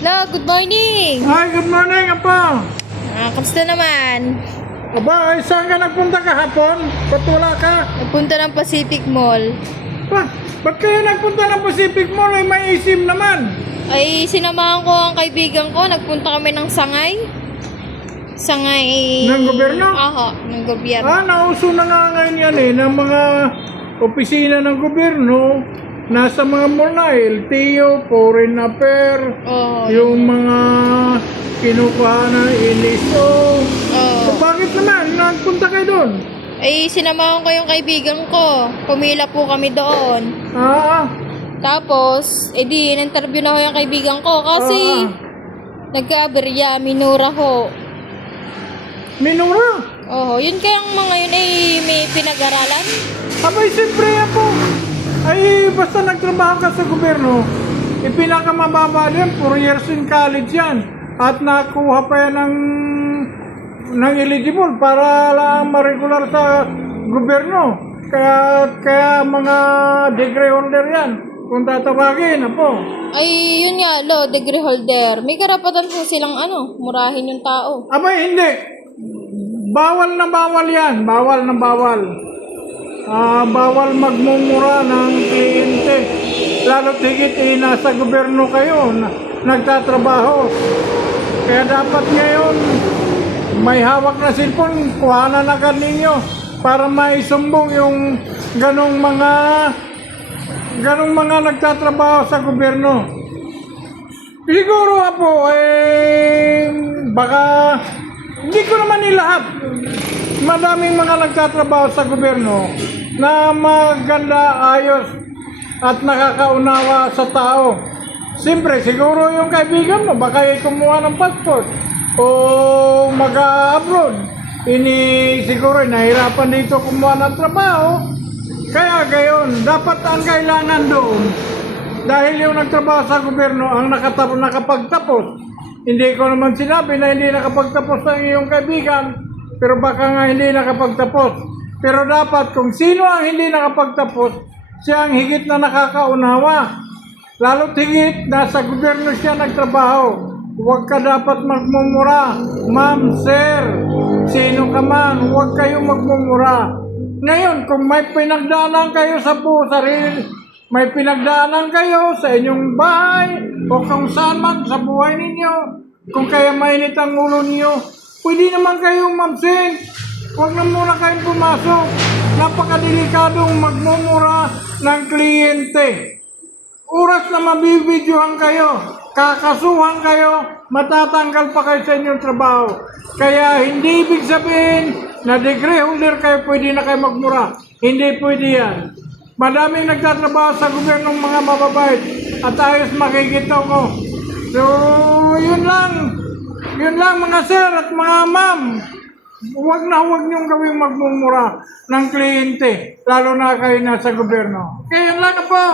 Hello, good morning! Ay, good morning, Apo. Kamusta naman? Aba, ay, saan ka nagpunta kahapon? Ba't wala ka? Nagpunta ng Pacific Mall. Ba't kayo nagpunta ng Pacific Mall? Ay, may isim naman. Ay, sinamahan ko ang kaibigan ko. Nagpunta kami ng Sangay. Sangay... Ng gobyerno? Aha, ng gobyerno. Nauso na nga ngayon yan ng mga opisina ng gobyerno. Nasa mga mall na, LTO, Foreign Affairs, Oh, yung mga kinukuha ng NSO. oh. Bakit naman? Nagpunta kayo doon? Ay, sinamahan ko yung kaibigan ko. Pumila po kami doon. Tapos, edi, in-interview na ko yung kaibigan ko kasi nagka-aberya, minura ho. Minura? Oh, yun kayang mga yun ay may pinag-aralan. Abay, siyempre ako. Ay, basta nagtrabaho ka sa gobyerno, ipinakamababa din, 4 years in college yan. At nakuha pa yan ng eligible para lang ma-regular sa gobyerno. Kaya mga degree holder yan, kung tatawagin, Apo. Ay, yun nga, law degree holder. May karapatan po silang murahin yung tao. Abay, hindi. Bawal na bawal yan. Bawal na bawal. Bawal magmumura ng kliyente. Lalo tigit nasa gobyerno kayo, nagtatrabaho. Kaya dapat ngayon, may hawak na cellphone, kuhanan agad ninyo para maisumbong yung ganong mga nagtatrabaho sa gobyerno. Siguro po, baka, hindi ko naman nilahat. Madaming mga nagtatrabaho sa gobyerno na maganda, ayos at nakakaunawa sa tao. Siyempre, siguro yung kaibigan mo, baka kumuha ng passport o mag-abroad. Siguro nahirapan dito kumuha ng trabaho. Kaya gayon, dapat ang kailangan doon, dahil yung nagtrabaho sa gobyerno ang nakapagtapos. Hindi ko naman sinabi na hindi nakapagtapos ang iyong kaibigan, pero baka nga hindi nakapagtapos. Pero dapat kung sino ang hindi nakapagtapos, siya ang higit na nakakaunawa. Lalo't higit, nasa gobyerno siya nagtrabaho. Huwag ka dapat magmumura. Ma'am, sir, sino ka man, huwag kayong magmumura. Ngayon, kung may pinagdaanan kayo sa sarili, may pinagdaanan kayo sa inyong bahay o kung saan man sa buhay ninyo, kung kaya mainit ang ulo niyo, pwede naman kayong mamsing. Huwag na muna kayong pumasok. Napakadelikadong magmumura ng kliyente. Oras na mabibidyohan kayo, kakasuhan kayo, matatanggal pa kayo sa inyong trabaho. Kaya hindi ibig sabihin na degree holder kayo, pwede na kayo magmura. Hindi pwede yan. Madaming nagtatrabaho sa gobyernong mga mababait at ayos makikita ko. So, yun lang. Yun lang mga sir at mga ma'am. Huwag niyong gawing magmumura ng kliyente, lalo na kayo nasa gobyerno. Kaya yun lang po.